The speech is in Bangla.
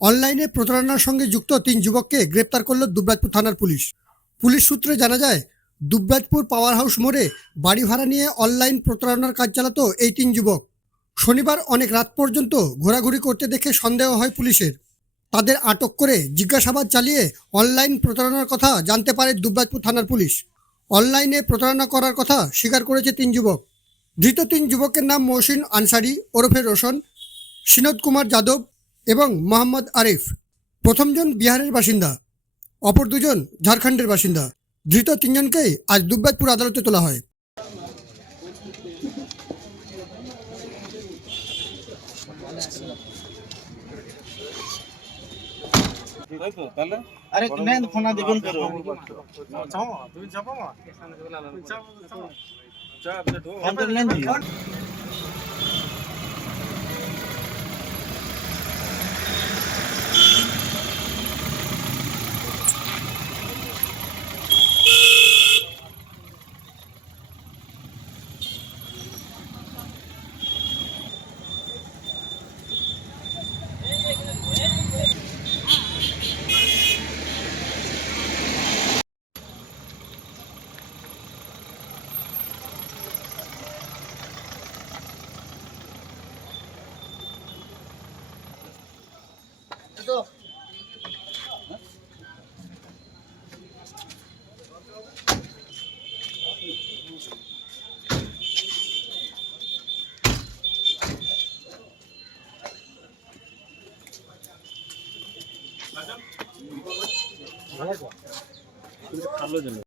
অনলাইনে প্রতারণার সঙ্গে যুক্ত তিন যুবককে গ্রেপ্তার করল দুবরাজপুর থানার পুলিশ। পুলিশ সূত্রে জানা যায়, দুবরাজপুর পাওয়ার হাউস মোড়ে বাড়ি ভাড়া নিয়ে অনলাইন প্রতারণার কাজ চালাতো এই তিন যুবক। শনিবার অনেক রাত পর্যন্ত ঘোরাঘুরি করতে দেখে সন্দেহ হয় পুলিশের। তাদের আটক করে জিজ্ঞাসাবাদ চালিয়ে অনলাইন প্রতারণার কথা জানতে পারে দুবরাজপুর থানার পুলিশ। অনলাইনে প্রতারণা করার কথা স্বীকার করেছে তিন যুবক। ধৃত তিন যুবকের নাম মহসিন আনসারি, ওরফে রোশন, সিনোদ কুমার যাদব এবং মোহাম্মদ আরিফ প্রথমজন বিহারের বাসিন্দা অপর দুজন ঝাড়খণ্ডের বাসিন্দা। ধৃত তিনজনকেই আজ দুবরাজপুর আদালতে তোলা হয়। আরে নেন ফোনা দিবেন করো। নেন ভালো জন্য।